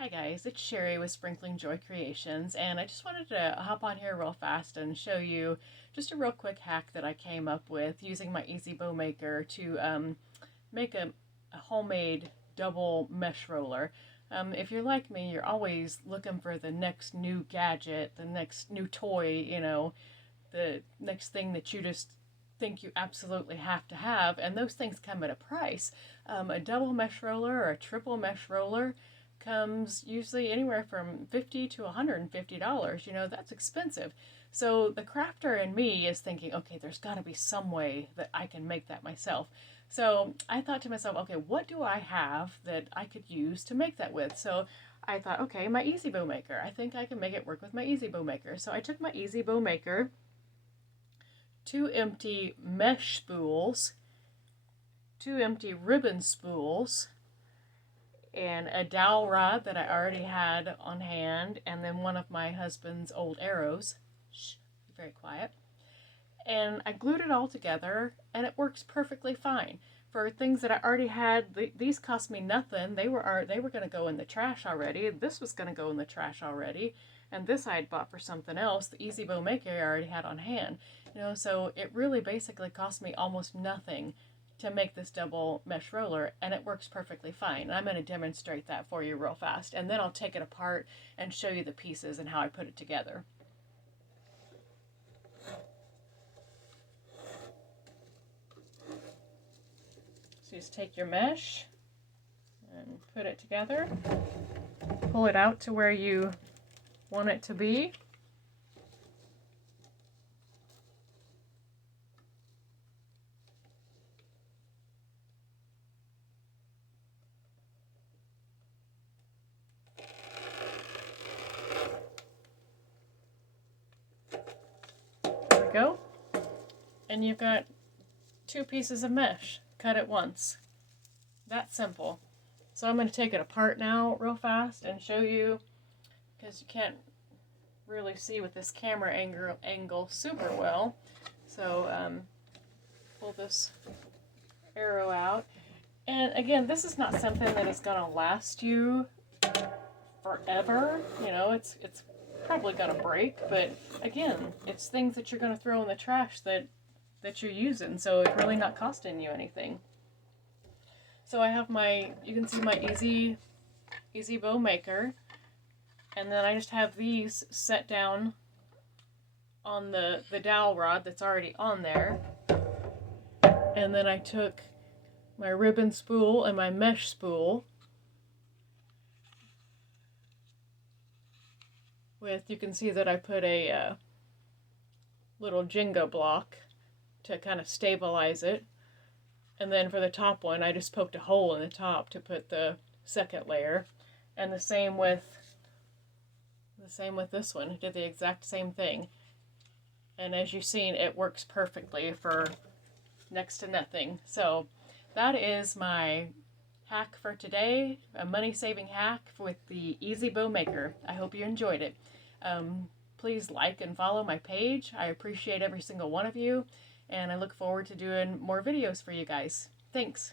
Hi guys, it's Sherry with Sprinkling Joy Creations, and I just wanted to hop on here real fast and show you just a real quick hack that I came up with using my Easy Bow Maker to make a homemade double mesh roller. If you're like me, you're always looking for the next new gadget, the next new toy, the next thing that you just think you absolutely have to have, and those things come at a price. A double mesh roller or a triple mesh roller comes usually anywhere from $50 to $150. That's expensive. So the crafter in me is thinking, okay, there's got to be some way that I can make that myself. So I thought to myself, okay, what do I have that I could use to make that with? So I thought, okay, my Easy Bow Maker. I think I can make it work with my Easy Bow Maker. So I took my Easy Bow Maker, 2 empty mesh spools, 2 empty ribbon spools, and a dowel rod that I already had on hand, and then one of my husband's old arrows. Shh, be very quiet. And I glued it all together, and it works perfectly fine. For things that I already had, these cost me nothing. They were going to go in the trash already. This was going to go in the trash already, and this I had bought for something else. The Easy Bow Maker I already had on hand. So it really basically cost me almost nothing to make this double mesh roller, and it works perfectly fine. And I'm going to demonstrate that for you real fast, and then I'll take it apart and show you the pieces and how I put it together. So just take your mesh and put it together, pull it out to where you want it to be. There we go. And you've got 2 pieces of mesh cut at once. That simple. So I'm going to take it apart now real fast and show you, because you can't really see with this camera angle super well. So pull this arrow out. And again, this is not something that is going to last you forever. It's probably going to break, but again, it's things that you're going to throw in the trash that you're using, so it's really not costing you anything. So I have you can see my Easy Bow Maker, and then I just have these set down on the dowel rod that's already on there. And then I took my ribbon spool and my mesh spool you can see that I put a little Jenga block to kind of stabilize it. And then for the top one, I just poked a hole in the top to put the second layer. And the same with this one. I did the exact same thing. And as you've seen, it works perfectly for next to nothing. So that is my hack for today, a money-saving hack with the Easy Bow Maker. I hope you enjoyed it. Please like and follow my page. I appreciate every single one of you, and I look forward to doing more videos for you guys. Thanks.